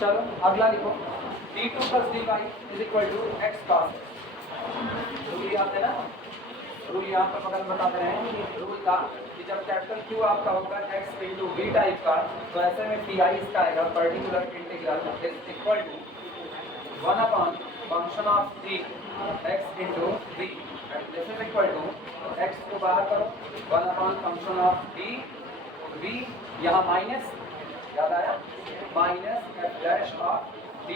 चलो अगला लिखो d2 plus dy is equal to x cos rule याद है ना, रूल यहाँ पर बगल बता दे रहे हैं। रूल था कि जब कैपिटल Q आपका होगा x इंटू बी टाइप का, तो ऐसे में pi इसका आएगा particular integral is equal to 1 upon function of g x into b and this is equal to x को बाहर करो 1 upon function of d b, यहाँ माइनस याद आया, minus f dash of d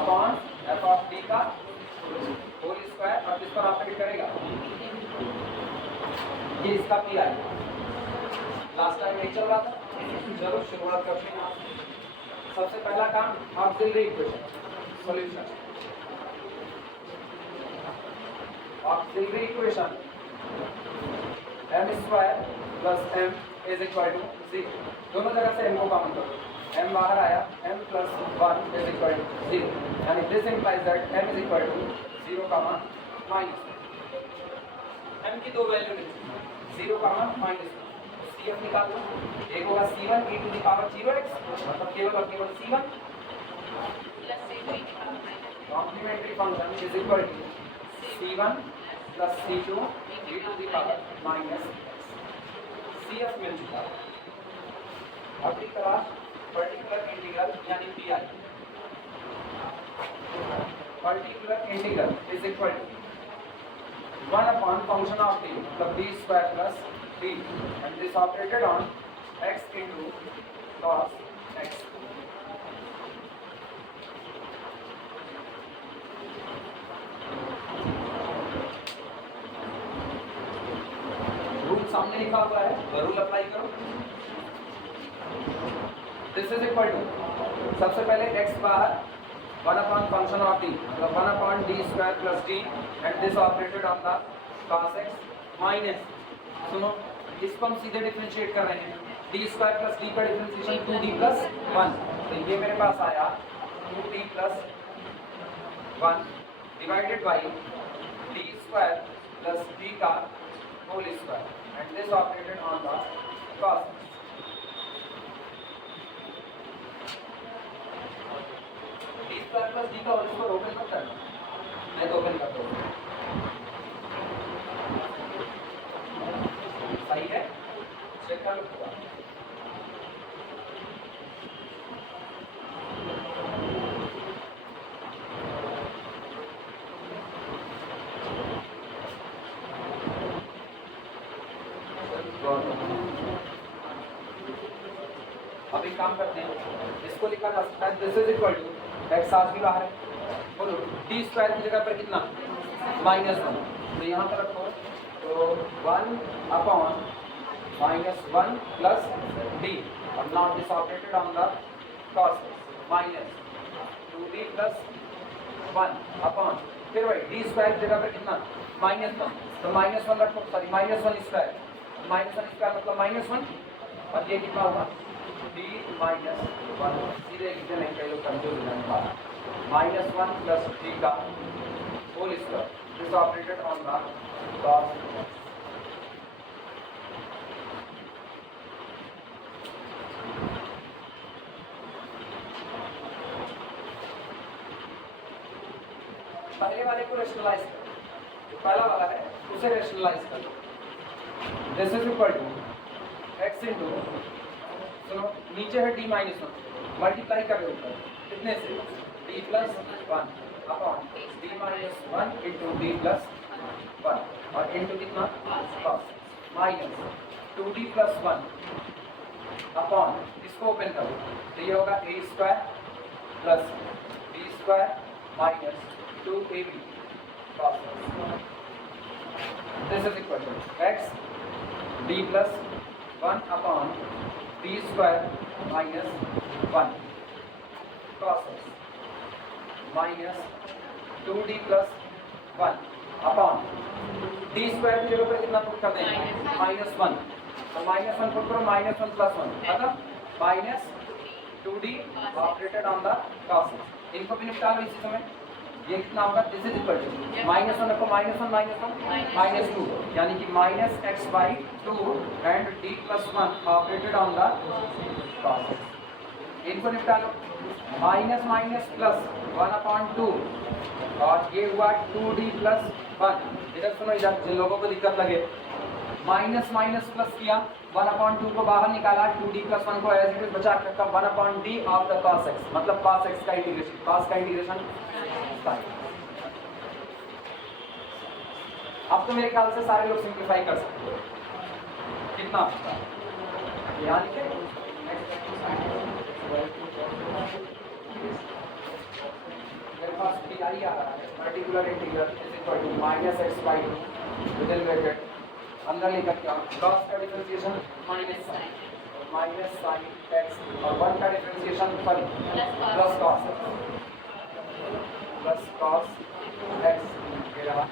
upon f of d का whole square, और किस पर ऑपरेट करेगा, ये इसका पी आई। लास्ट टाइम नहीं चल रहा था, चलो शुरुआत करते हैं। सबसे पहला काम auxiliary equation solution. Auxiliary equation m square plus m is equal to 0, दोनों जगह से m को कॉमन करो, m बाहर आया, m plus 1 is equal to 0, यानी this implies that m is equal to 0 comma minus m की दो वैल्यू निकली 0 कामा माइनस, CF निकाल लो, एक होगा C1 e to the power 0x, मतलब केवल और केवल C1 complementary function is equal to C1 plus C2 e to the power minus, CF मिल चुका। अब की तरह पर्टिकुलर इंटीग्रल यानी PI, particular integral is equal to 1 upon function of d, मतलब d square plus d, and this operated on x into cos x। Rule सामने लिखा हुआ है, रूल अप्लाई करो। दिस इज इक्वल टू, सबसे पहले x बाहर 1 अपॉन फंक्शन ऑफ d, मतलब 1 upon d square plus d, and this operated on the cos x minus, सुनो इसको हम सीधे डिफरेंशिएट कर रहे हैं, d स्क्वायर प्लस d का डिफरेंशिएशन 2d प्लस 1, तो ये मेरे पास आया 2d plus 1 divided by d square plus d का whole square, and this operated on the cos x। d square plus d का होल स्क्वायर ओपन मत करना, मैं तो ओपन करता हूँ, सही है, चेक कर लो पूरा। अभी काम करते हैं, इसको लिखा जा सकता है this is equal to x आज भी बाहर है, बोलो d स्क्वायर की जगह पर कितना -1, तो यहाँ पर रखो, तो 1 अपॉन -1 प्लस d, और now this operated on the cos minus 2d plus 1 upon, फिर वही d स्क्वायर की जगह पर कितना -1, तो -1 रखो, सॉरी -1 स्क्वायर, -1 स्क्वायर मतलब -1, और ये कितना होगा d -1, सीधे लिखते नहीं, कई लोग कंफ्यूज हो जाएंगे, -1 प्लस d का whole square, this operated on the cos। पहले वाले को रेशनलाइज करो, जो पहला वाला है उसे रेशनलाइज करो, this is equal to x into, सुनो नीचे है d -1, मल्टीप्लाई कर रहे ऊपर कितने से d plus 1 upon d -1 into d plus 1, और इंटू कितना cos minus 2d plus 1 upon, इसको ओपन करो, तो ये होगा a square plus b square minus 2ab cos x। This is equal to x d plus 1 upon b square minus 1 cos x minus 2d plus 1 upon d square की जगह पर कितना put कर दें -1, तो -1 पुट करो, -1 प्लस 1 मतलब -2d operated on the cos x। इनको भी निपटा लो इसी समय, ये कितना होगा, दिस इज इक्वल टू -1 रखो, -1 -2, यानी कि -x/2 and d plus 1 operated on the cos x। इनको निपटा लो। माइनस माइनस प्लस 1/2 और ये हुआ 2d प्लस 1। इधर सुनो, इधर जिन लोगों को दिक्कत लगे, माइनस माइनस प्लस किया, 1/2 को बाहर निकाला, 2d प्लस 1 को एज इट इज बचा के रखा, 1/d of the cos x, मतलब cos x का इंटीग्रेशन, cos का इंटीग्रेशन sin। अब तो मेरे ख्याल से सारे लोग सिंप्लीफाई कर सकते हो। कितना यहाँ लिखे, मेरे पास pi आ रहा है, particular integral is equal to minus X by two within bracket, अंदर लेकर क्या, cos का डिफरेंशिएशन माइनस साइन एक्स और 1 का डिफरेंशिएशन प्लस cos एक्स ये रहा,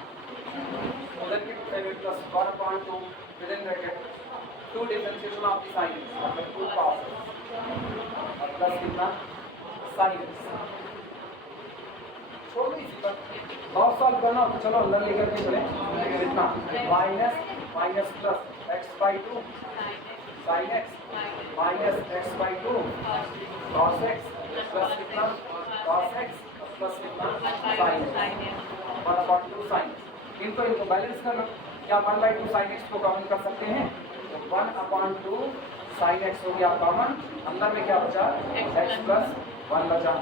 उधर की plus 1/2 within bracket 2 differentiation of the sine मतलब 2 cos और प्लस कितना साइन एक्स। छोड़ दो इसी पर, बहुत सॉल्व करना हो तो चलो अंदर लेकर के चले, इतना minus minus plus x by 2 sine x minus X by 2 cos x plus कितना कॉस एक्स प्लस कितना साइन एक्स 1/2 साइन। इनको बैलेंस कर लो, क्या 1/2 साइन एक्स को कॉमन कर सकते हैं, तो 1/2 साइन एक्स हो गया कॉमन, अंदर में क्या बचा एक्स प्लस 1 बचा।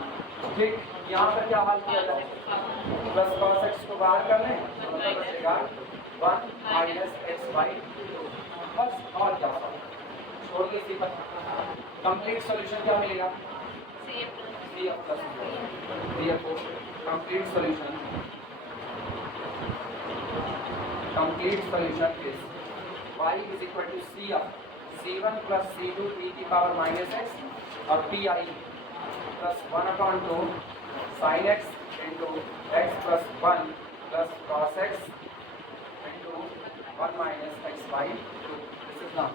ठीक, यहाँ पर क्या हाल किया जाए, प्लस कॉस एक्स को बाहर कर लें तो मतलब बचेगा 1 माइनस एक्स बाई 2 बस, और क्या होगा, छोड़ दो इसी पर। कंप्लीट सॉल्यूशन क्या मिलेगा, CF plus CF। Complete solution is y is equal to CF C1 plus C2 e की पावर माइनस एक्स और PI plus 1/2 sine X into X plus 1 plus cos X into 1 minus X by 2। This is now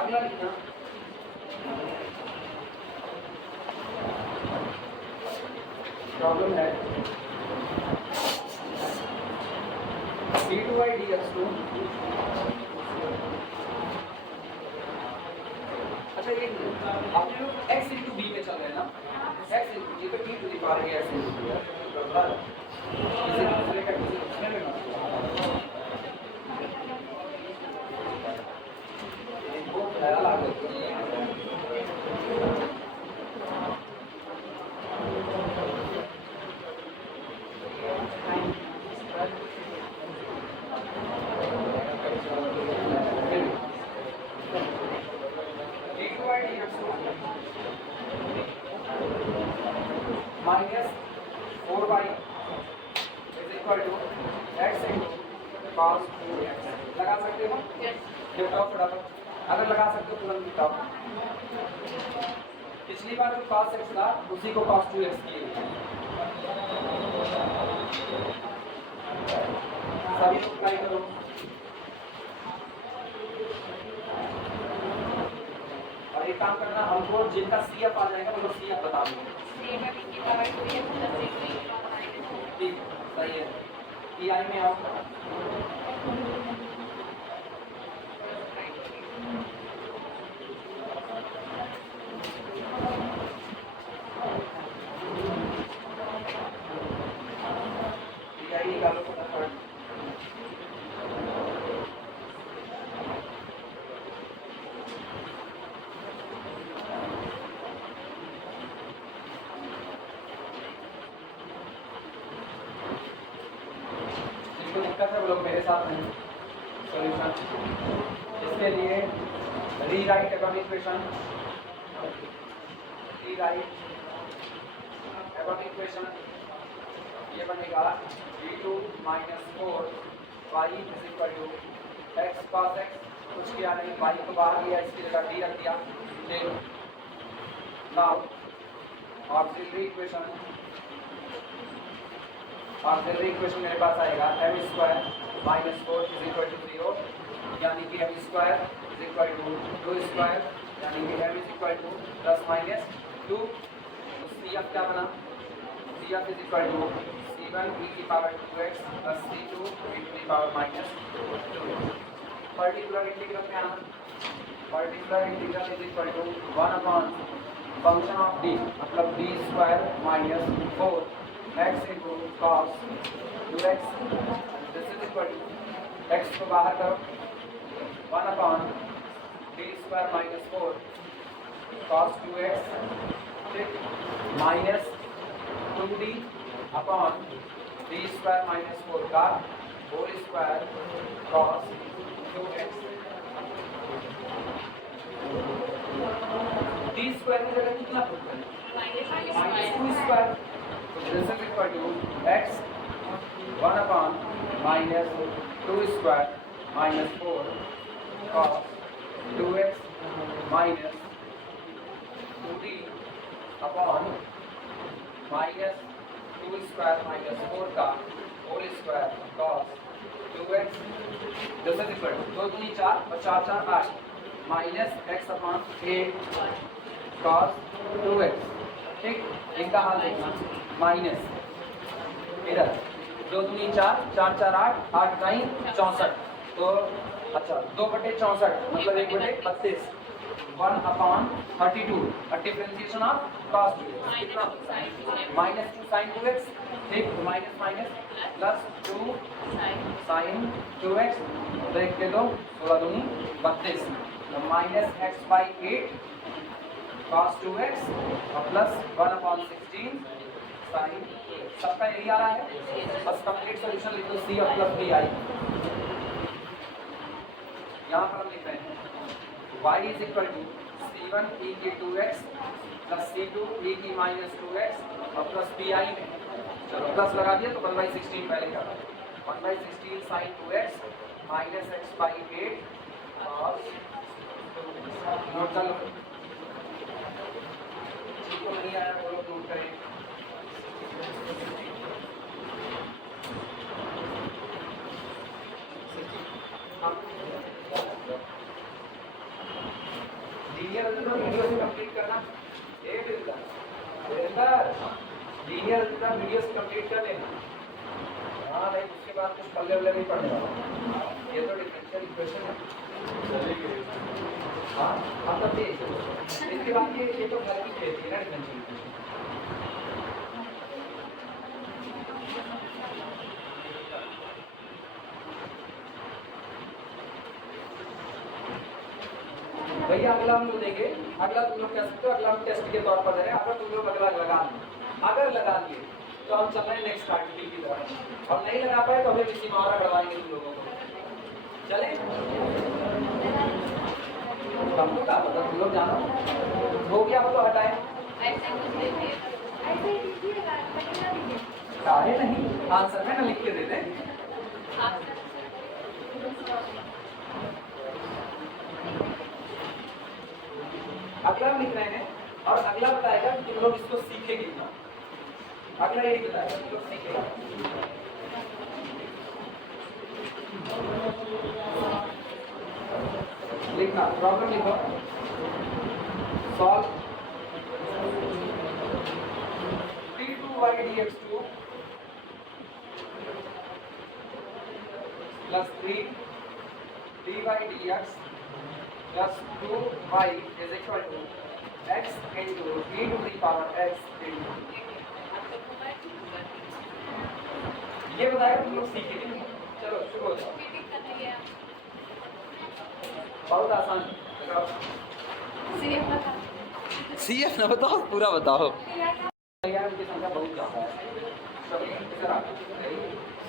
अगला लिखना problem है d2 by dx2। अच्छा ये आपने लोग x into b में चल रहे हैं ना, x into ये तो e to the power x into b है, इसे दूसरे का किसी उसमें में इनको ख्याल आ गया minus 4y is equal to x into cos 2x। लगा सकते हो, निपटाओ फटाफट, अगर लगा सकते हो तुरंत निपटाओ। पिछली बार जो cos x था उसी को cos 2x किए, सभी लोग ट्राई करो। और एक काम करना, हमको जिनका CF आ जाएगा वो लोग CF बता देंगे। ठीक, सही है। PI में आओ, PI निकालो फटाफट। दिक्कत है वो लोग मेरे साथ हैं। सॉल्यूशन इसके लिए रीराइट एबव इक्वेशन, ये बनेगा v2 minus 4 y is equal to X cos X, कुछ किया नहीं, y को बाहर लिया, इसकी जगह d रख दिया। नाउ ऑक्सिलरी इक्वेशन मेरे पास आएगा m square minus 4 is equal to 0, यानी कि m square is equal to 2 square, यानी कि m is equal to plus minus 2। तो CF क्या बना? CF is equal to C1 e की power 2x plus C2 e to the power minus 2। Particular integral में आना, particular integral is equal to 1 upon function of d, मतलब d square minus 4 x into cos 2x, this is equal to x को बाहर करो 1 upon d square minus 4 cos 2x, ठीक, minus 2d upon d square minus 4 का whole square cos 2x। d square की जगह कितना put करें? Minus 2 square. तो this is equal to x 1 upon minus 2 square minus 4 cos 2x minus 2d upon minus 2 square minus 4 का whole square cos 2x। This is equal to 2 दूनी 4 और 4 4 8 minus x upon 8 cos 2x, ठीक। इनका हाल देखना, minus इधर 2 दूनी 4 4 4 8 8 9 64, तो अच्छा 2/64 मतलब 1/32 1 upon 32, differentiation of cos 2x कितना? माइनस 2 sin 2x, ठीक, minus minus plus 2 sin 2x, तो 1 के 2 16 दूनी 32, माइनस x/8 cos 2x और प्लस 1 अपॉन 16 sin, सबका यही आ रहा है। बस कंप्लीट सॉल्यूशन लिख दो CF प्लस BI। यहाँ पर हम लिख रहे हैं y is equal to C1 e की 2x प्लस C2 e की माइनस 2x और प्लस BI में, चलो प्लस लगा दिया तो 1/16 पहले का 1/16 sin 2x माइनस x/8 और नोट कर लो, ठीक को नहीं आया वो लोग नोट करें। लीनियर अलजेब्रा वीडियो से कंप्लीट करना, लीनियर अलजेब्रा वीडियो से कंप्लीट कर लेना। हाँ नहीं, उसके बाद कुछ पल्ले वल्ले नहीं पढ़ने वाला, ये तो डिफरेंशियल इक्वेशन है। हाँ अब तब इसके बाद ये तो घर की चीज है ना, डिफरेंशियल इक्वेशन। भैया अगला हम लोग देंगे, अगला तुम लोग कह सकते हो, अगला हम टेस्ट के तौर पर दे रहे हैं। अगर तुम लोग अगला लगा लिए, अगर लगा लिए तो हम चल रहे हैं नेक्स्ट आर्टिकल की तरफ, और नहीं लगा पाए तो हमें किसी मुहावरा करवाएंगे तुम लोगों को। चले हमको क्या पता, तुम लोग जानो हो गया हो तो हटाए, काहे नहीं आंसर में ना लिख के दे दें। अगला हम लिख रहे हैं और अगला बताएगा कि तुम लोग इसको सीखेंगे कितना। अगला यही बताएगा तुम लोग सीखेंगे। लिखना, प्रॉब्लम लिखो, solve d2y dx2 plus 3 dy dx plus 2y is equal to x into e to the power x into, ये बताया तुम लोग सीखेंगे। चलो शुरू हो जाओ, बहुत आसान। CF ना बताओ, पूरा बताओ। यार इनकी संख्या बहुत ज़्यादा है, सभी इधर आते हैं।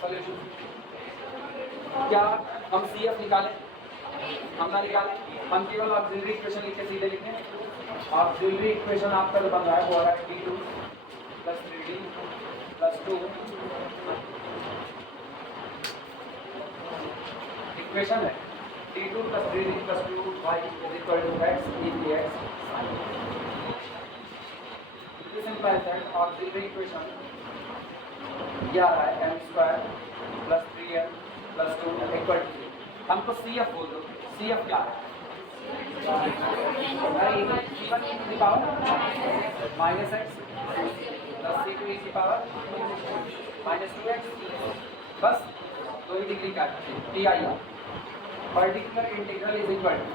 सॉल्यूशन क्या हम CF निकालें? हम ना निकालें, हम केवल ऑक्सिलरी इक्वेशन लिख के सीधे लिखें। ऑक्सिलरी इक्वेशन आपका जो बन रहा है वो आ रहा है d2 plus 3d plus 2, equation है d2 plus 3d plus 2y is equal to x e dx sin। Simple that auxiliary equation ये आ रहा है m square plus 3n plus 2 equal to, हमको CF बोल दो। CF क्या है? C1 e की power minus X plus C2 e की पावर माइनस 2x, बस 2 डिग्री का TIR। Particular integral is equal to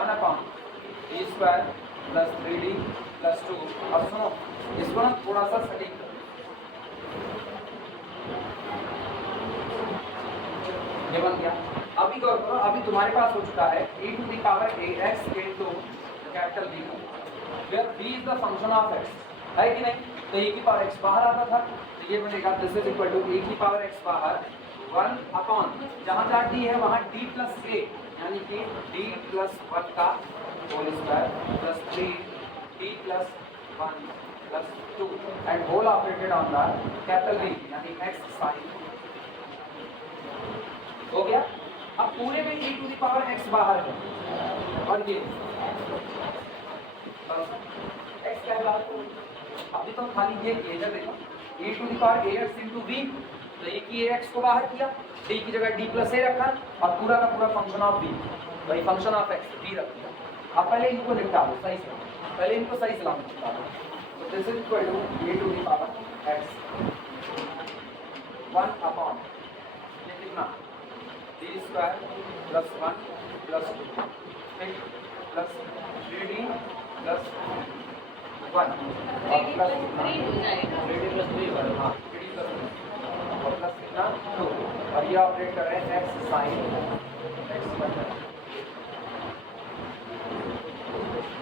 1 upon d square plus 3d plus 2। अब सुनो इसको ना थोड़ा सा सटीक करो, ये बन गया। अभी गौर करो, अभी तुम्हारे पास हो चुका है e to the power ax into capital B, where b is the function of x, है कि नहीं? तो e की पावर x बाहर आता था, तो ये बनेगा this is equal to e की पावर x बाहर 1 अपॉन जहाँ जहाँ d है वहाँ d प्लस a, यानी कि d प्लस 1 का whole square plus 3d plus 1 plus 2 and whole operated on the capital B, यानी x साइन हो गया। अब पूरे में e to the power x बाहर है और ये x क्या है? अभी तो खाली ये किए जब देखो e to the power ax into b, तो ये की ax को बाहर किया, d की जगह d प्लस a रखा और पूरा का पूरा फंक्शन ऑफ b, वही फंक्शन ऑफ x b रख दिया। अब पहले इनको निपटा लो सही से, पहले इनको सही सलामत निपटा लो। तो this is equal to e to the power x 1 upon ये कितना d square plus 1 plus 2 plus 3d plus 1 और प्लस 3d प्लस 3 हाँ 3d प्लस 2 और प्लस कितना 2, और ये ऑपरेट कर रहे हैं x sine x।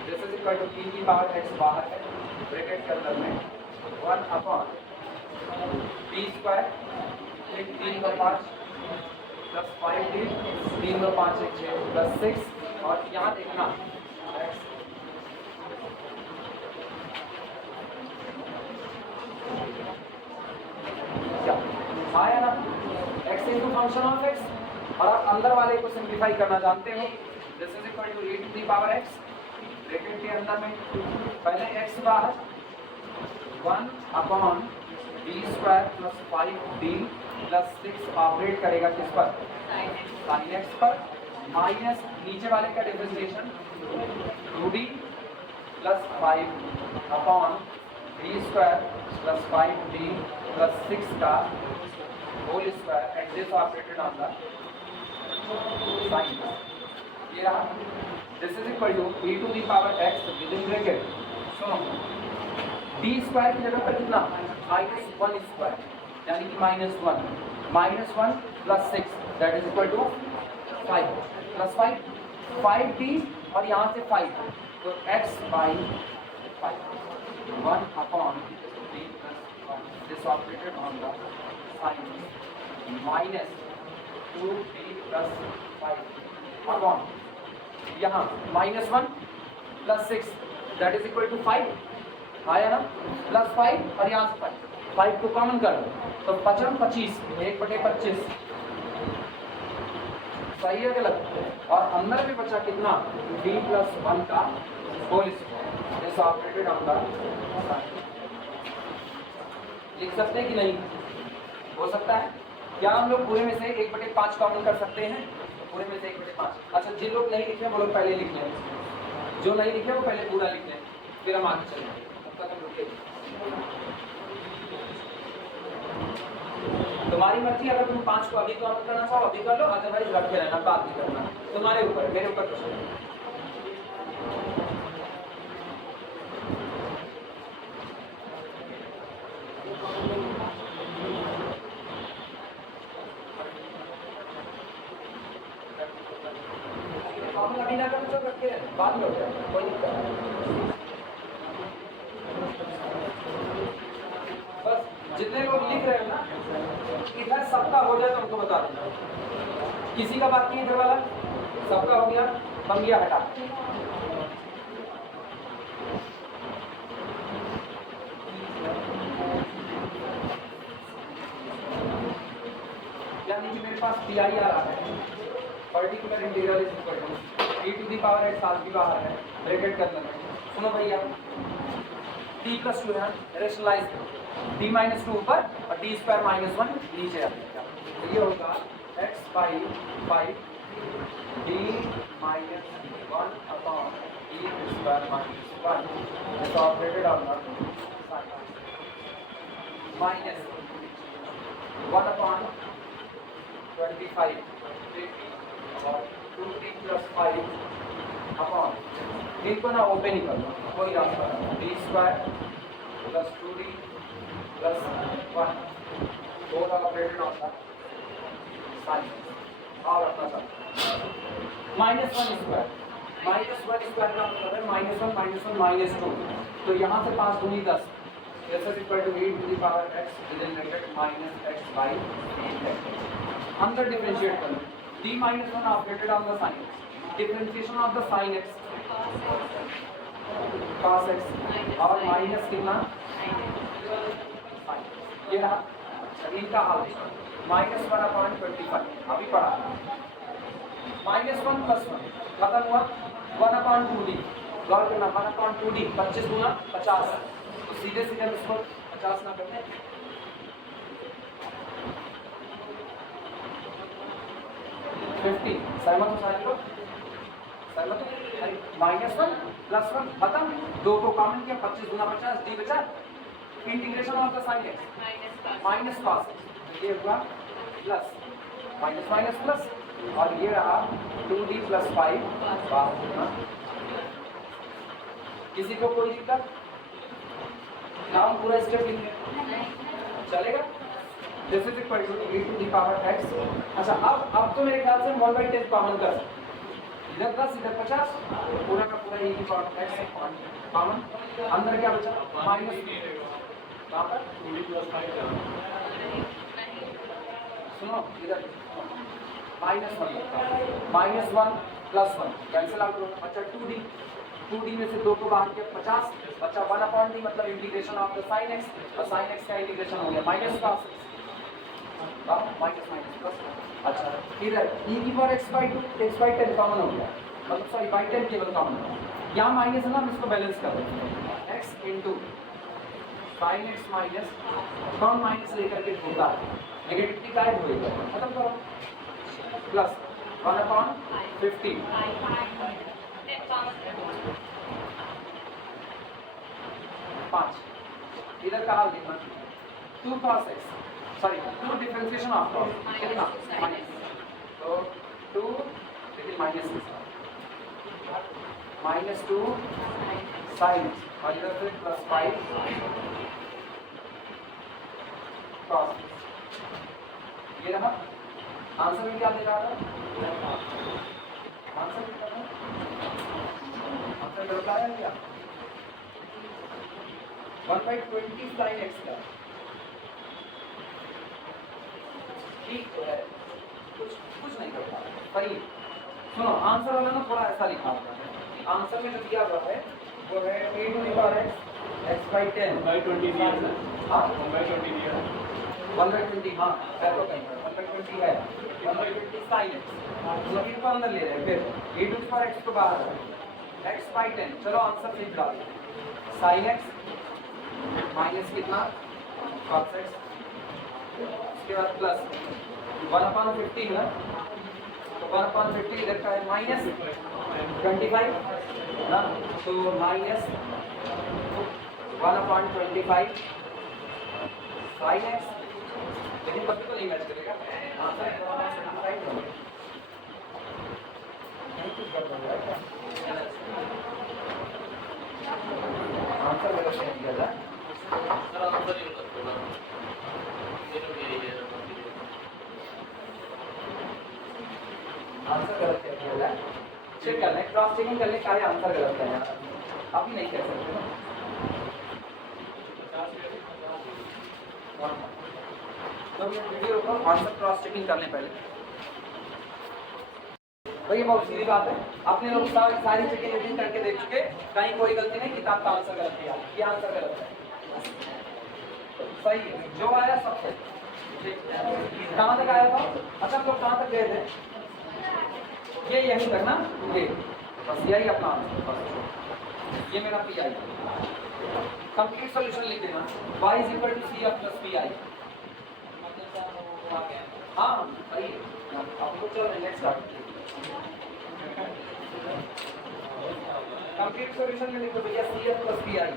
This is equal to e की पावर x बाहर है, ब्रैकेट के अंदर में 1 अपॉन d स्क्वायर 3 का 5 प्लस 5d 3 का 5 6 प्लस 6, और यहाँ देखना x क्या आया ना, x into function of x, और आप अंदर वाले को सिंप्लीफाई करना जानते हो। This is equal to e to the power x, bracket के अंदर में पहले x बाहर 1 upon d square plus 5d plus 6 operate करेगा किस पर? साइन x पर, माइनस नीचे वाले का differentiation 2d plus 5 upon d square plus 5d plus 6 का whole square and this operated on the sine. ये रहा this is equal to e to the power x within bracket, सुनो d square की जगह पर कितना minus 1 square, यानी कि minus 1 plus 6 that is equal to 5 plus 5d और यहाँ से 5, तो x by 5 1 upon d plus 1 this operated on the sine minus 2d plus 5 upon यहाँ minus 1 plus 6 that is equal to 5 आया ना, प्लस 5 और यहाँ से 5 को कॉमन कर दो, तो 25 1/25 सही है गलत, और अंदर में बचा कितना d प्लस 1 का whole square, this operated on the sine. लिख सकते हैं कि नहीं? हो सकता है। क्या हम लोग पूरे में से 1/5 कॉमन कर सकते हैं? पूरे में से 1/5। अच्छा, जिन लोग नहीं लिखे वो लोग पहले लिख लें, जो नहीं लिखे वो पहले पूरा लिख लें, फिर हम आगे चलेंगे। तब तक हम रुके। तुम्हारी मर्जी, अगर तुम 5 को अभी कॉमन करना चाहो अभी कर लो, अदरवाइज रखे रहना, बात नहीं करना, तुम्हारे ऊपर, मेरे ऊपर कुछ नहीं। अभी ना कर तो रखे रहना, बाद में हो जाए, कोई दिक्कत नहीं। बस जितने लोग लिख रहे हो ना, इधर सबका हो जाए तो हमको बता देना, किसी का बाकी है इधर वाला, सबका हो गया, हम ये हटा। यानी कि मेरे पास PI आ रहा है, particular integral is equal to e to the power x साल की बाहर है, ब्रैकेट करना है। सुनो भैया, टी प्लस टू है रेशनलाइज डी माइनस टू ऊपर और डी स्क्वायर माइनस वन नीचे आ जाएगा। तो ये होगा x by five D minus one upon D square minus one is operated on minus one upon 25 और 2t प्लस 5 अपॉन इनको ना ओपन ही करना कोई रास्ता नहीं D square plus 2d plus 1 four operated होता साइन और अपना सब माइनस वन स्क्वायर का मतलब है माइनस वन माइनस टू। तो यहाँ से 5 दूनी 10 this is equal to 8 to the power x within bracket minus x by 8x। अंदर डिफरेंशिएट कर लो d minus 1 operated on the sin x differentiation of the sin x cos x और minus कितना ये रहा इनका हल माइनस वन अपॉन 25 अभी पढ़ा माइनस वन प्लस वन खत्म हुआ वन अपॉन 2d गौर करना वन अपॉन 2d 25 गुना 50 तो सीधे सीधे इसको 50 ना करते 50 सहमत हो सारे लोग सहमत हो माइनस वन प्लस वन खत्म दो को कॉमन किया 25 गुना 50 डी बचा integration of the sine x minus cos ये हुआ प्लस माइनस माइनस प्लस और ये रहा 2d प्लस 5 किसी को कोई दिक्कत नाम पूरा स्टेप लिखिए चलेगा this is equal to e to the power x। अच्छा अब तो मेरे ख्याल से 1/10 कॉमन कर इधर 10 इधर 50 पूरा का पूरा e की पावर x कॉमन अंदर क्या बचा माइनस कहां पर 2d प्लस 5 सुनो इधर minus one plus one cancel out करो अच्छा 2d में से दो को बाहर किया 50 बच्चा 1 अपॉन d मतलब integration of the sin x और sin x का इंटीग्रेशन हो गया माइनस cos माइनस प्लस अच्छा इधर e की पावर x/10 कॉमन हो गया मतलब सॉरी बाई 10 केवल कॉमन हो यहाँ माइनस है ना हम इसको बैलेंस कर देंगे x into sin x minus कौन माइनस लेकर के होता है नेगेटिविटी का होएगा खत्म करो प्लस 1 अपॉन 50 5 इधर का हाल देखना 2 cos x sorry 2 differentiation of cos कितना तो 2 लेकिन माइनस के साथ -2 sin x और इधर से प्लस 5 cos ये रहा आंसर में क्या दे रहा था आंसर गलत आया क्या 1/20 sin x का ठीक तो है कुछ नहीं करता सही सुनो आंसर वाला ना थोड़ा ऐसा लिखा होता है आंसर में जो दिया हुआ है वो है a to the power x/10 1/20 दिया है हां 1/20 दिया है 1/20 हाँ है तो कहीं 1/20 है 1/20 sin x तो इनको अंदर ले रहे हैं फिर a to the power x को बाहर x/10 चलो आंसर लिख डालो sin x माइनस कितना cos x उसके बाद प्लस 1/50 ना तो 1/50 इधर का है माइनस 25 ना तो माइनस 1/25 sin x लेकिन कभी तो नहीं मैच करेगा आंसर गलत नहीं दिया था आंसर गलत क्या किया है चेक करना है क्रॉस चेकिंग करने का आंसर गलत है यार आप ही नहीं कह सकते ना तो वीडियो को आंसर क्रॉस चेकिंग करने पहले भाई बहुत सीधी बात है अपने लोग सारी चेकिंग करके देख चुके कहीं कोई गलती नहीं किताब का आंसर गलत है ये आंसर गलत है सही है जो आया सब सही कहाँ तक आया था अच्छा हम लोग कहाँ तक गए थे ये यही तक ना ये बस यही अपना आंसर ये मेरा पी आई। कंप्लीट सॉल्यूशन लिख देना y is equal to C F plus P I. हाँ सही है, अब तो चल रही है स्टार्ट। कंप्लीट सॉल्यूशन में लिखो भैया C F plus P I.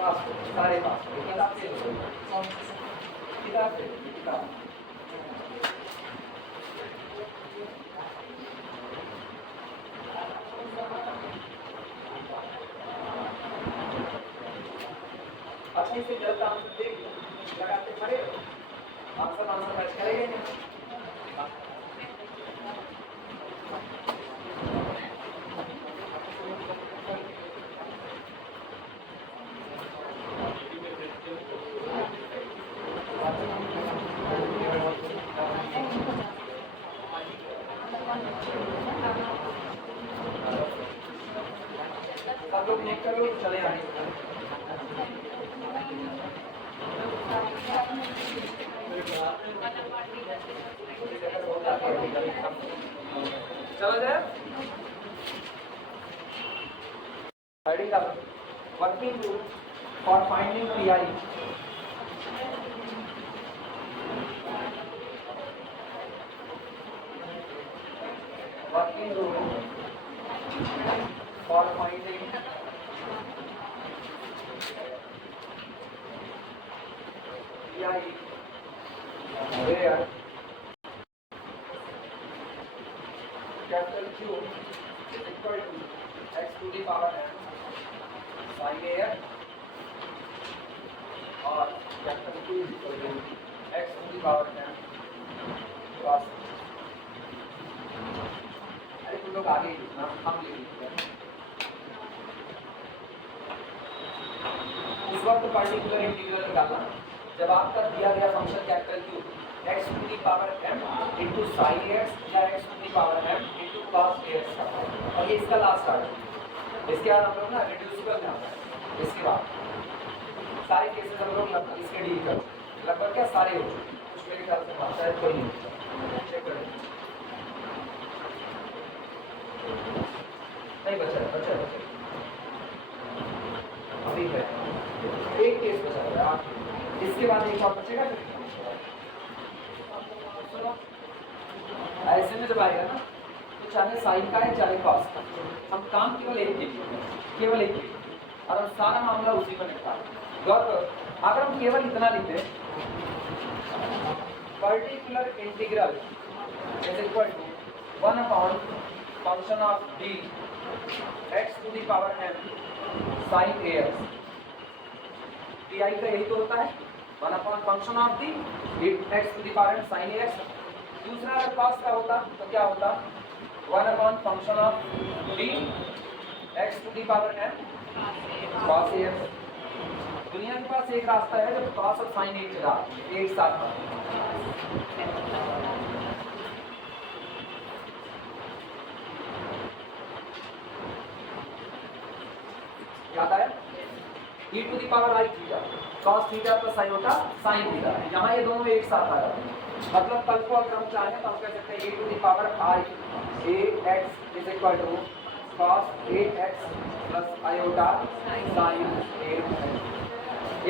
पास सारे पास किताब से किताब से किताब। अच्छे से जल्द आंसर देख लगाते खड़े आंसर मैच करेंगे नहीं। सब लोग नेक कर लो चले आगे। चलो जाए heading up working rule for finding pi। working rule for finding pi where capital Q is equal to x to the power n sin ax और capital Q is equal to x to the power n cos। अरे तुम लोग आगे लिखना, हम लिखेंगे। उस वक्त पर्टिकुलर इंटीग्रल निकालना जब आपका दिया गया function capital Q x to the power m into sin x या x to the power m into cos ax का, और ये इसका लास्ट पार्ट है। इसके बाद हम लोग ना रिड्यूसिबल में आता है। इसके बाद सारे केसेस हम लोग इसके डील कर लगभग क्या सारे हो चुके, कुछ मेरे ख्याल से शायद कोई नहीं चेक करें नहीं बचा है अभी है एक केस बचा है आप, इसके बाद एक और बचेगा। ऐसे में जब आएगा ना तो चाहे साइन का है चाहे कॉस का, हम काम केवल एक के और हम सारा मामला उसी पर निपटा। गौर करो अगर हम केवल इतना लिखते particular integral is equal to 1 upon function of D x to the power m sin ax। pi का यही तो होता है 1 upon function of D x to the power m sin ax। दूसरा अगर cos का होता तो क्या होता 1 upon function of D x to the power m cos ax। दुनिया के पास एक रास्ता है जब cos और sin एक जगह एक साथ याद आया e to the power i theta cos theta plus sin होता sin थीटा। यहाँ ये दोनों एक साथ आ जाते हैं, मतलब कल को अगर हम चाहें तो हम कह सकते हैं e to the power i ax is equal to cos ax plus iota sin ax।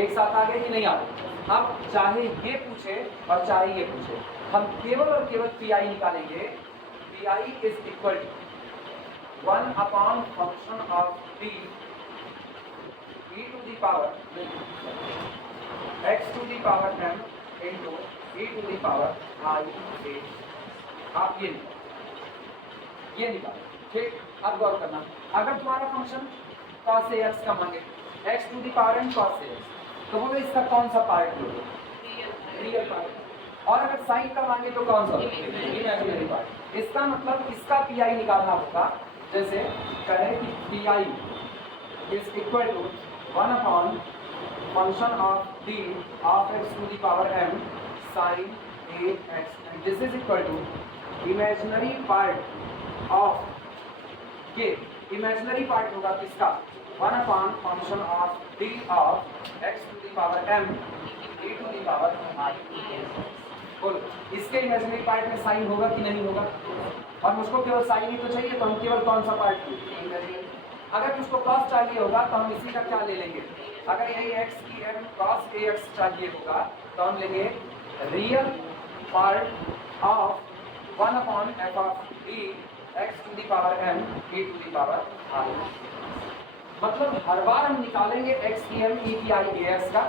एक साथ आ गए कि नहीं आ रहे। अब चाहे ये पूछे और चाहे ये पूछे हम केवल और केवल pi निकालेंगे। pi is equal to 1 upon function of d e to the power x to the power m into e to the power I a। आप ये निकालो ठीक। अब गौर करना अगर तुम्हारा फंक्शन cos ax का मांगे x to the power m cos ax तो बोलो इसका कौन सा पार्ट लोगे, रियल पार्ट। और अगर साइन का मांगे तो कौन सा, इमेजिनरी पार्ट। इसका मतलब इसका pi निकालना होगा। जैसे कहें कि pi is equal to 1 upon function of d of x to the power m sin ax, and this is equal to imaginary part of k। imaginary part होगा किसका 1 upon function of d of x to the power m e to the power I। बोलो इसके imaginary part में sign होगा कि नहीं होगा, और मुझको केवल साइन ही तो चाहिए तो हम केवल कौन सा पार्ट अगर मुझको cos चाहिए होगा तो हम इसी का क्या ले लेंगे, अगर यही x की m cos ax चाहिए होगा तो हम लेंगे real part of 1 upon f of d x to the power m e to the power i। मतलब हर बार हम निकालेंगे x की m e की i ax का,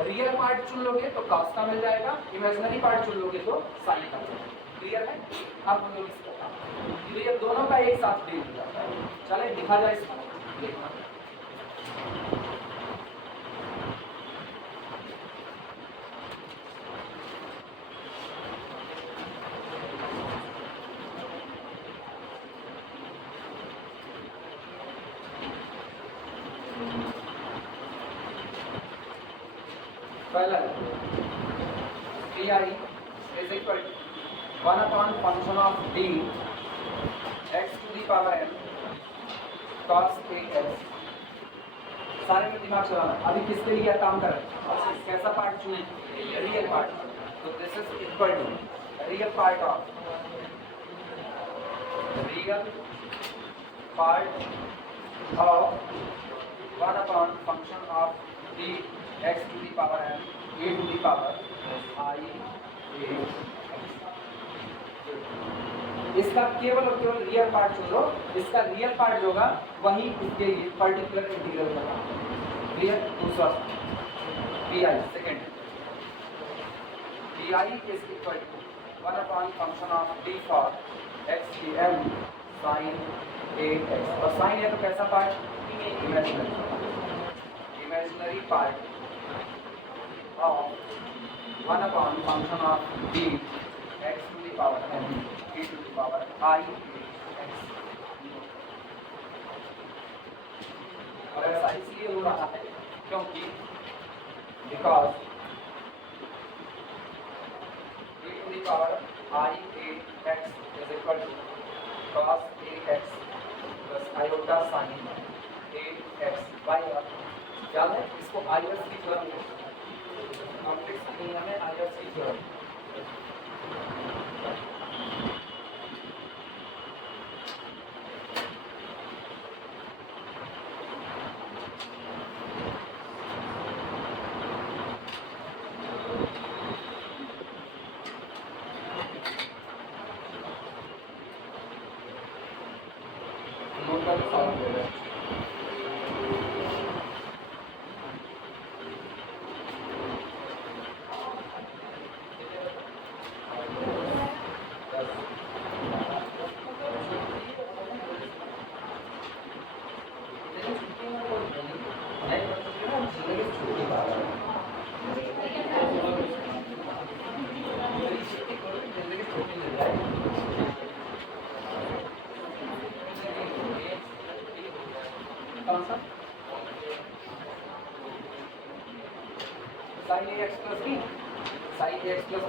रियल पार्ट चुन लोगे तो cos का मिल जाएगा, इमेजिनरी पार्ट चुन लोगे तो sin का। क्लियर है? अब हम लोग इसको क्लियर दोनों का एक साथ देख लिया, चले दिखा जाए इसको देखना। पहला pi is equal to 1 upon function of d x to the power m cos ax। सारे में दिमाग चलाना। अभी किसके लिए काम कर रहे हैं, कैसा पार्ट चुने, रियल पार्ट। तो this is equal to real part of 1 upon function of d x to the power m a to the power i a। इसका केवल और केवल रियल पार्ट चुन लो, इसका रियल पार्ट होगा वही इसके लिए पर्टिकुलर इंटीग्रल होगा। क्लियर? दूसरा P I second P I is equal to 1 upon function of D for X की एम साइन ए एक्स। और साइन है तो कैसा part, imaginary part of 1 upon function of D X to the power M e to the power I x। और ऐसा इसलिए हो रहा है क्योंकि because e to the power I a x is equal to cos a x plus iota sin a x by r। याद है इसको IS की थ्योरम कॉम्प्लेक्स दुनिया में IS की थ्योरम।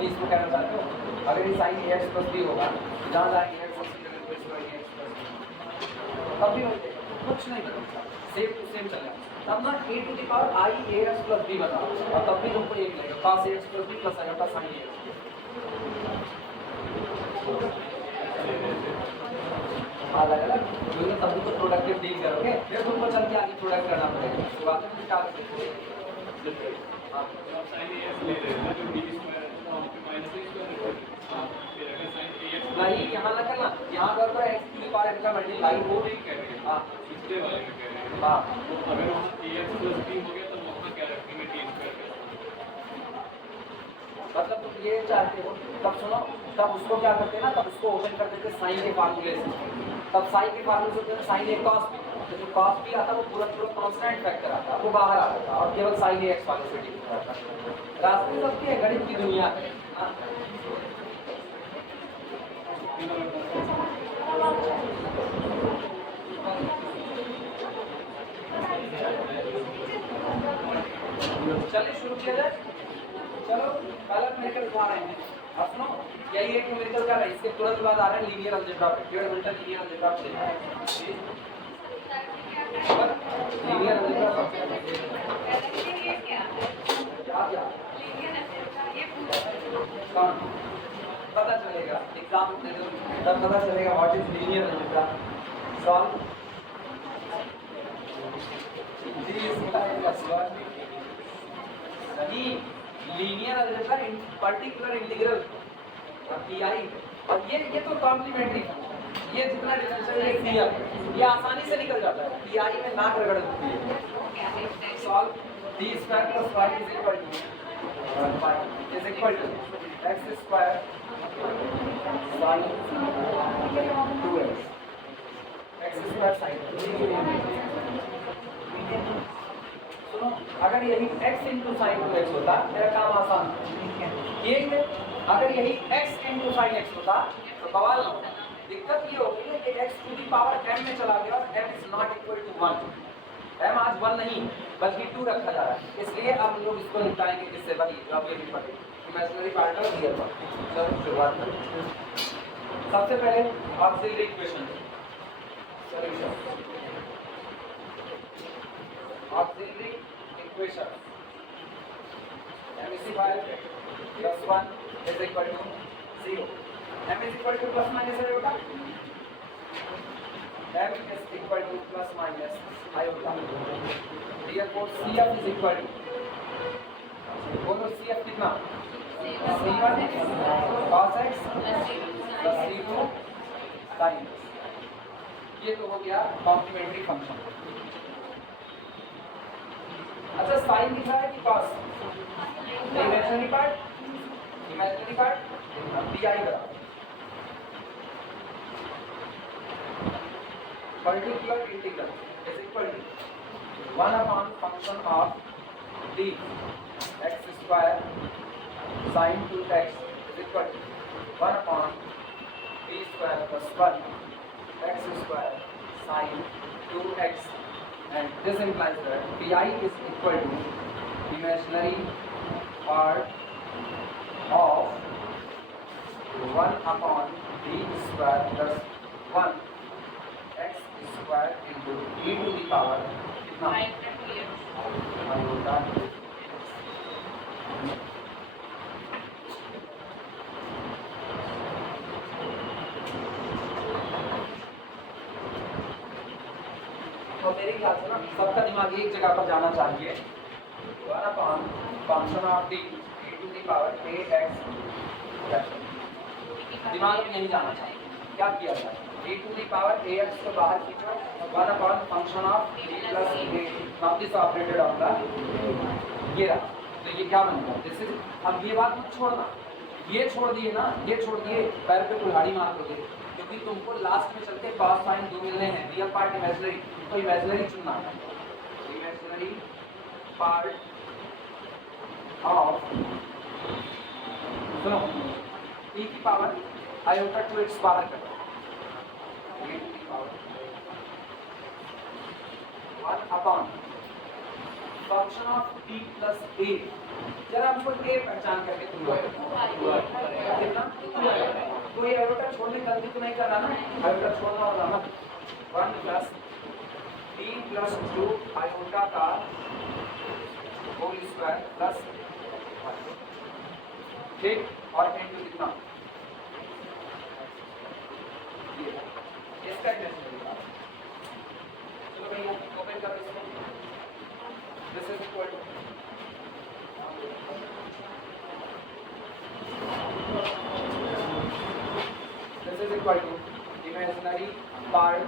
इसको कहना चाहते हो, अगर ये साइन ए एक्स प्लस बी होगा जहाँ जहाँ ए एक्स तब भी कुछ नहीं बदलता, सेम टू सेम चलेगा। तब ना a to the power i a x plus b बता और तब भी तुमको एक लगेगा cos a x plus b plus iota sine A x. अलग अलग क्योंकि तब भी तो प्रोडक्टिव डील करोगे, फिर तुमको चल के आगे प्रोडक्ट करना पड़ेगा। शुरुआत में क्या करते नहीं, यहाँ ना करना, यहाँ पर तो x की पावर m का मल्टीप्लाई हो नहीं करेंगे। हाँ पिछले वाले में कह रहे हैं। हाँ तो अगर वहाँ ax प्लस b हो गया तो वहाँ क्या रखेंगे t स्क्वायर। मतलब तुम ये चाहते हो, तब सुनो, तब उसको क्या करते हैं ना, तब उसको ओपन कर देते साइन के फार्मूले से। तब साइन के फार्मूले से साइन ए कॉस बी, तो जो कॉस बी आता वो पूरा पूरा कांस्टेंट फैक्टर आता वो बाहर आता था और केवल साइन ए एक्स वाले से डील करता था। रास्ते सबकी है, गणित की दुनिया है। चलिए शुरू किया जाए। चलो पहला न्यूमेरिकल उठा रहे हैं। अब सुनो, यही एक न्यूमेरिकल का है, इसके तुरंत बाद आ रहा है लीनियर अलजेब्रा पे। 1.5 घंटा लीनियर अलजेब्रा पे लेना है। लीनियर अलजेब्रा कौन पता चलेगा, एग्जाम दे दो तब पता चलेगा what is linear algebra. Solve नहीं, linear algebra particular integral PI, और ये तो कॉम्प्लीमेंट्री, ये जितना डिफरेंशियल ये दिया ये आसानी से निकल जाता है, पीआई में नाक रगड़ देती है। Solve D square plus Y is equal to X square sine 2x X square sine. सुनो, अगर यही x इंटू साइन 2x होता मेरा काम आसान था, यही है। अगर यही x इंटू साइन x होता तो बवाल ना होता। दिक्कत ये होगी कि x to the power m में चला गया और m is not equal to 1। m आज 1 नहीं बल्कि 2 रखा जा रहा है, इसलिए अब हम लोग इसको निपटाएंगे किससे भाई, अब ये भी पढ़े इमेजिनरी पार्ट और रियल पार्ट। चलो शुरुआत करें। सबसे पहले auxiliary equation solution. Auxiliary equation m is equal plus 1 is equal to 0, m is equal to plus minus iota, m is equal to plus minus iota, therefore CF is equal to, बोलो CF कितना, C1 cos x plus C2 sin x। ये तो हो गया complementary function. अच्छा sign दिख रहा है कि cos, इमेजिनरी पार्ट pi बराबर particular integral is equal to 1 upon function of d x square sin 2x is equal to 1 upon b square plus 1 x square sin 2x, and this implies that pi is equal to imaginary part of 1 upon b square plus 1 x square into e to the power कितना iota। तो मेरे ख्याल से ना सबका दिमाग एक जगह पर जाना चाहिए। 1 upon function of d e to the power ax, दिमाग में यही जाना चाहिए। क्या किया जाए, e to the power ax को बाहर खींचो, 1 upon function of d plus a, now this operated on the ये रहा, तो ये क्या बनेगा, जैसे अब ये बात मत छोड़ना, ये छोड़ दिए ना, ये छोड़ दिए पैर पे कुल्हाड़ी मार दोगे, क्योंकि तुमको लास्ट में चलते cos sin 2 मिलने हैं, रियल पार्ट इमेजिनरी, तो इमेजिनरी चुनना है, इमेजिनरी पार्ट ऑफ, सुनो e की पावर आयोटा 2x बाहर करो, e की power 1 upon function of t plus a, जरा हमको a पहचान करके कितना, कोई आयोटा छोड़ने गलती तो नहीं करना ना, आयोटा छोड़ना होगा मत, 1 प्लस t प्लस 2 आयोटा का होल स्क्वायर प्लस, ठीक, और इनटू कितना, इसका इमेजिनरी पार्ट। चलो भैया ओपन कर इसको, this is equal to imaginary part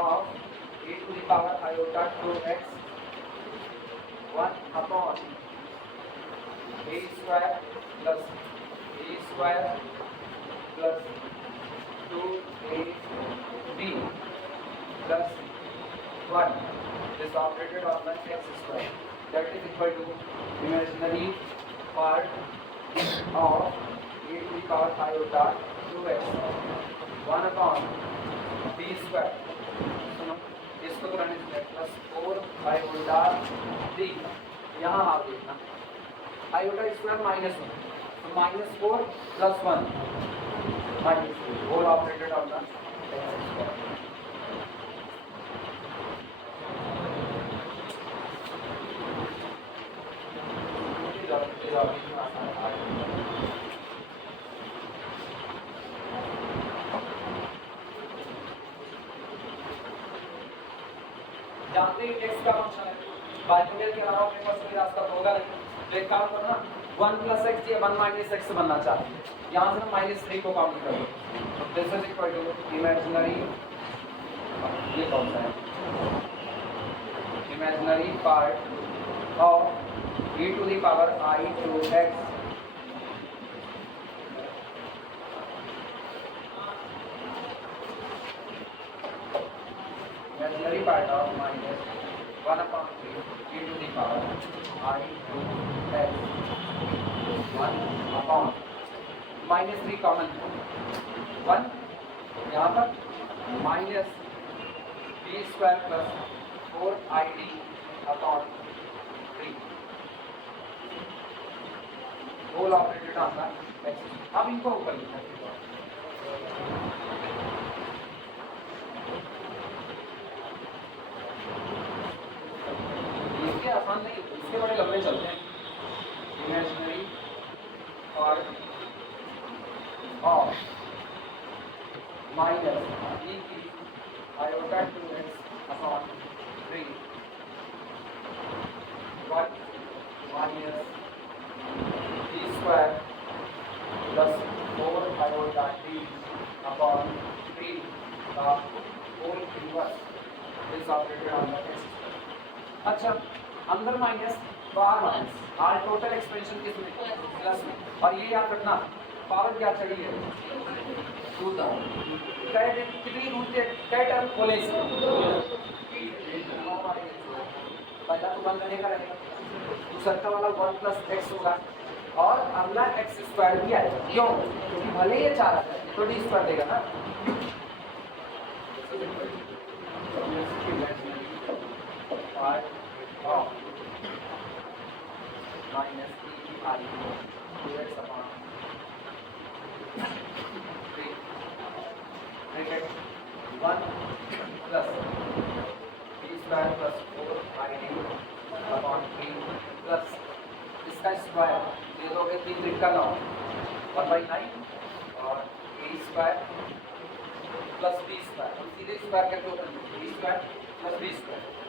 of e to the power iota 2x 1 upon a square plus plus 2ab plus 1 is operated on the x square, that is equal to imaginary part of e to the power iota 2x 1 upon b square, इसको करने से plus 4 iota b, यहाँ आप देखना iota square minus 1, तो -4 plus 1 -4 whole operated on the जानते ही x का फंक्शन है, बाइनोमियल के अलावा अपने पास कोई रास्ता होगा नहीं, तो एक काम करना 1 + x या 1 - x बनना चाहते हैं, यहाँ से हम -3 को काउंट करें, this is equal to imaginary, ये कौन सा है, imaginary part of e to the power I to x imaginary part of -1/3 e to the power I to x 1/-3 common 1 यहाँ पर -b² + 4id/3 whole operated on the x। अब इनको ऊपर लिखना है, इसके आसान नहीं, इसके बड़े लंबे चलते हैं। इमेजिनरी पार्ट ऑफ -e की iota 2x/3 1 - b² + 4iot/3 का whole inverse is operated on the x। अच्छा, अंदर माइनस बाहर माइनस, आर टोटल एक्सपेंशन किस में, प्लस में, और ये याद रखना पावर क्या चाहिए, 2 टर्म, कितनी रूट कई टर्म खोले इसमें, पहला तो 1 रहेगा, दूसरा वाला 1 + x होगा, और अगला x² भी आएगा, क्यों, क्योंकि भले ये 4 है तो d² देगा ना, part of -e I 2x/3 bracket 1 + b² + 4id/3 plus इसका स्क्वायर, ये दोगे 3 त्रिक का 9 1/9 और a² + b², हम सीधे स्क्वायर करके ऊपर b² + b²,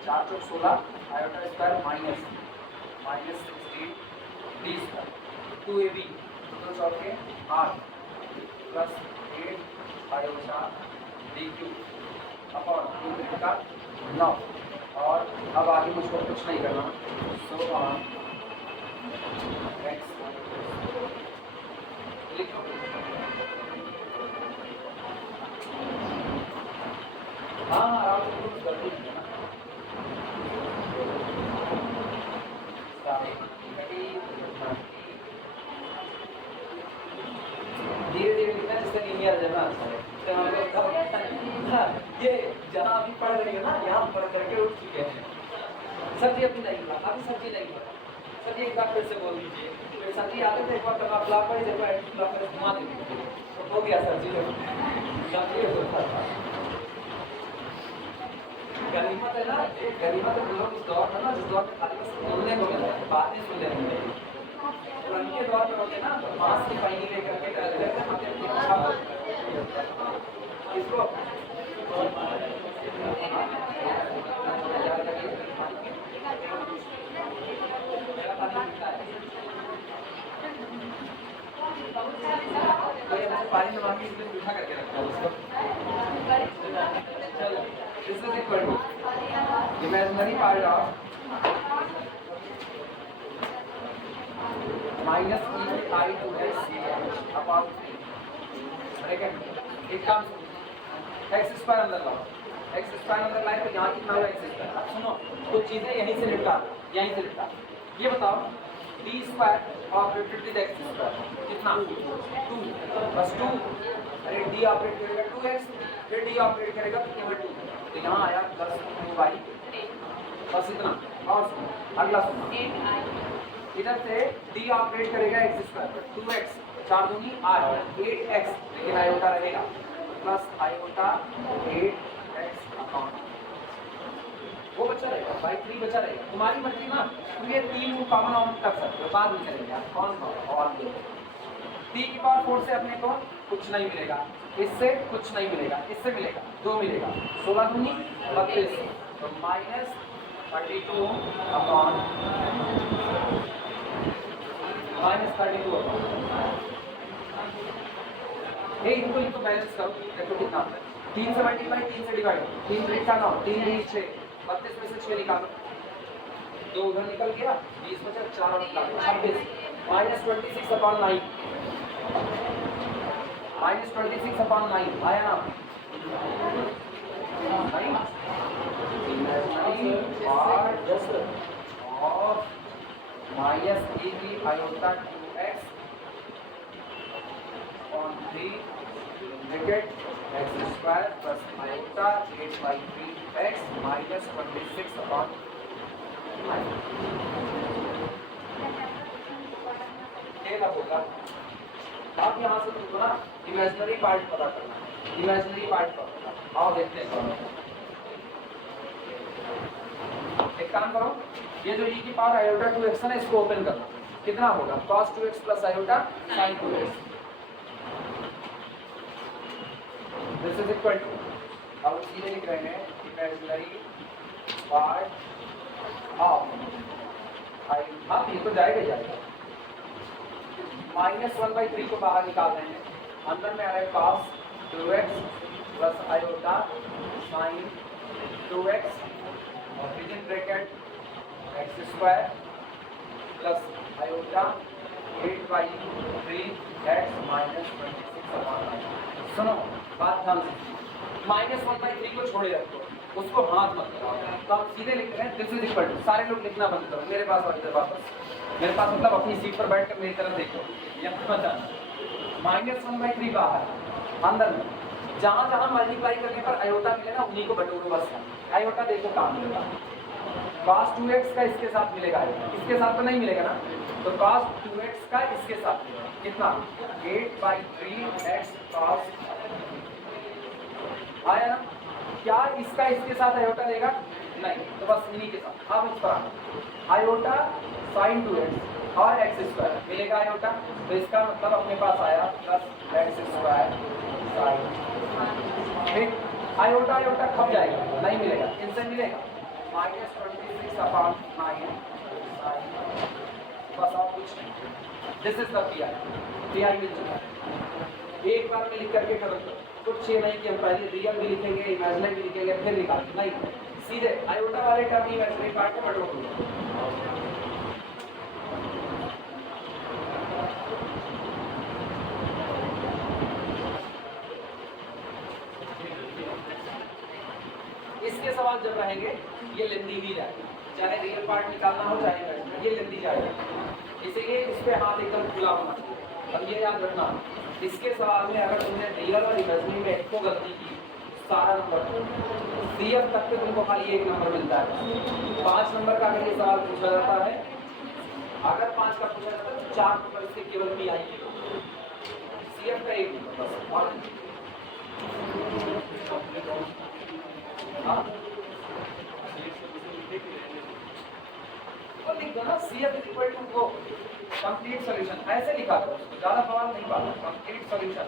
4 × 16 iota² -16 d² 2ab 2 चौके 8 + 8 iota dq अपॉन 2 त्रिक का 9, और अब आगे मुझको कुछ नहीं करना, सो ऑन x लिखो, हाँ आराम से कुछ गलती नहीं है ना, धीरे धीरे लिखना जिससे लीनियर जाना, ये जहाँ अभी पढ़ रही है ना, यहाँ पढ़ करके उठ चुके हैं, सर जी अभी नहीं हुआ, अभी सर जी नहीं हुआ, सर जी एक बार फिर से बोल दीजिए, फिर सर जी आते थे एक बार तब आप ब्लॉक पर घुमा देते, तो हो गया सर जी, गनीमत है ना, गनीमत लोग इस दौर में ना, जिस दौर में खाली बस बोलने को मिलता है, बातें सुनने को मिलती है, और उनके दौर में होते ना, तो मांस की पहिनी लेकर के इसको पानी में मांगी इसमें मीठा करके रखा है उसको। This is equal to imaginary part of -e I to x upon 3 bracket, एक काम x² अंदर लाओ, x² अंदर लाए तो यहाँ कितना हुआ x²। अब सुनो, कुछ चीजें यहीं से निपटा, यहीं से निपटा, ये बताओ d² ऑपरेटेड विद x² कितना, 2 बस 2, अरे d ऑपरेट करेगा 2x, फिर d ऑपरेट करेगा तो केवल 2, तो यहाँ आया +2y, बस इतना। और सुनो अगला सुनो, इधर से d ऑपरेट करेगा x² 2x, 4 दूनी 8, 8x, लेकिन आयोटा रहेगा प्लस आयोटा 8x अपॉन, वो बचा रहेगा, बाई 3 बचा रहेगा, तुम्हारी मर्जी ना, तुम ये 3 को कॉमन ऑन कर सकते हो, बाद में चलेगा कौन और 3⁴ से अपने को कुछ नहीं मिलेगा, इससे कुछ नहीं मिलेगा, इससे मिलेगा 2 मिलेगा, 16 दूनी 32, तो -32 अपॉन -32 अपॉन ये इनको बैलेंस करो, देखो कितना आता है। 3 से मल्टीप्लाई, 3 से डिवाइड, 3 3 का 9, 3 3 6, 32 में से 6 निकालो, 2 उधर निकल गया, 20 बचा, 4 और 26, -26 अपॉन 9, -26 अपॉन 9 आया ना, imaginary part of minus AB iota 2x on 3 bracket x square plus iota 8 by 3x minus 26 upon 9 ये ना होगा। आप यहाँ से तुमको ना इमेजिनरी पार्ट पता करना, इमेजिनरी पार्ट पता, आओ देखते हैं। एक काम करो, ये जो e की पावर आयोटा 2x है ना, इसको ओपन कर लो, कितना होगा cos 2x plus iota sin 2x, this is equal to, अब सीधे लिख रहे हैं इमेजिनरी पार्ट ऑफ आई, हाँ ये तो जाएगा जाएगा, -1/3 को बाहर निकाल रहे हैं, अंदर में आ रहा है cos 2x plus iota sin 2x और within bracket x square plus iota 8/3x minus 26 upon 9। सुनो बात ध्यान से, -1/3 को छोड़े रखो, उसको हाथ मत लगाओ, तो हम सीधे लिख रहे हैं दिस इज इक्वल टू, सारे लोग लिखना बंद करो, मेरे पास और इधर वापस, मेरे पास मतलब अपनी सीट पर बैठकर मेरी तरफ देखो, यहाँ पर जाना, -1/3 बाहर, अंदर में जहाँ जहाँ मल्टीप्लाई करने पर आयोटा मिले ना उन्हीं को बटोरो बस, आयोटा देखो काम मिलेगा, cos 2x का इसके साथ मिलेगा, इसके साथ तो नहीं मिलेगा ना, तो cos 2x का इसके साथ मिलेगा, कितना 8/3x cos आया ना, क्या इसका इसके साथ आयोटा देगा, नहीं, तो बस इन्हीं के साथ। अब इस पर आना, आयोटा sin 2x और x स्क्वायर मिलेगा आयोटा, तो इसका मतलब अपने पास आया प्लस x स्क्वायर sin, ठीक, आयोटा आयोटा खप जाएगा, नहीं मिलेगा, इनसे मिलेगा -26 अपॉन 9 बस, और कुछ नहीं, दिस इज द पीआई मिल चुका है, एक बार में लिख करके खत्म करो, कुछ ये नहीं कि हम पहले रियल भी लिखेंगे इमेजिनरी भी लिखेंगे फिर निकालेंगे, नहीं, सीधे आयोटा वाले टर्म इमेजिनरी पार्ट को बटोर दो। इसके सवाल जब रहेंगे ये लेंदी ही जाएगा, चाहे रियल पार्ट निकालना हो चाहे इमेजिनरी, ये लेंदी जाएगा, इसीलिए इस पे हाथ एकदम खुला होना चाहिए। अब ये याद रखना, इसके सवाल में अगर तुमने रियल और इमेजिनरी में एक को गलती की, सारा नंबर CF तक पे तुमको खाली 1 नंबर मिलता है, 5 नंबर का अगर ये सवाल पूछा जाता है, अगर 5 का पूछा जाता है तो 4 नंबर इसके केवल PI के, CF का 1 नंबर बस, हाँ तो लिख दो ना CF इज इक्वल टू वो कंप्लीट सॉल्यूशन, ऐसे लिखा करो, ज्यादा सवाल नहीं पाना, complete solution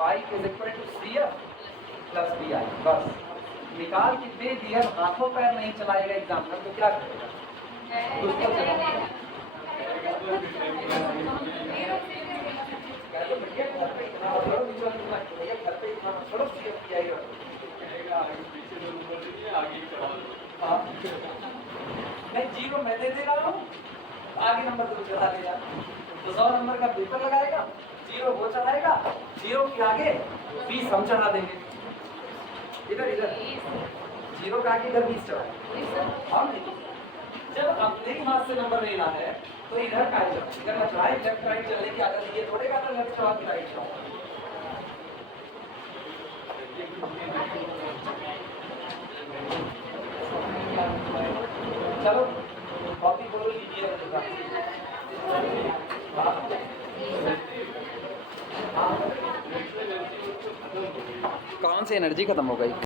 y is equal to CF plus BI, बस निकाल के दे दिया, हाथों पैर नहीं चलाएगा एग्जाम में तो क्या करेगा, उसको चलाएगा, घर पे इतना छोड़ो, भैया घर पे इतना छोड़ो, CF BI नहीं, जीरो मैं दे रहा हूँ, आगे नंबर तो चढ़ा देगा, तो 100 नंबर का पेपर लगाएगा, जीरो वो चढ़ाएगा, जीरो के आगे 20 हम चढ़ा देंगे, इधर इधर जीरो का आगे इधर 20 चढ़ाएगा, हम नहीं, जब अपने ही हाथ से नंबर लेना है तो इधर का इधर मत राइट लेफ्ट राइट चलने की आदत, ये थोड़े का लेफ्ट चढ़ा के राइट चढ़ाओ, चलो कॉपी बोलो लीजिए, कौन सी एनर्जी खत्म हो गई।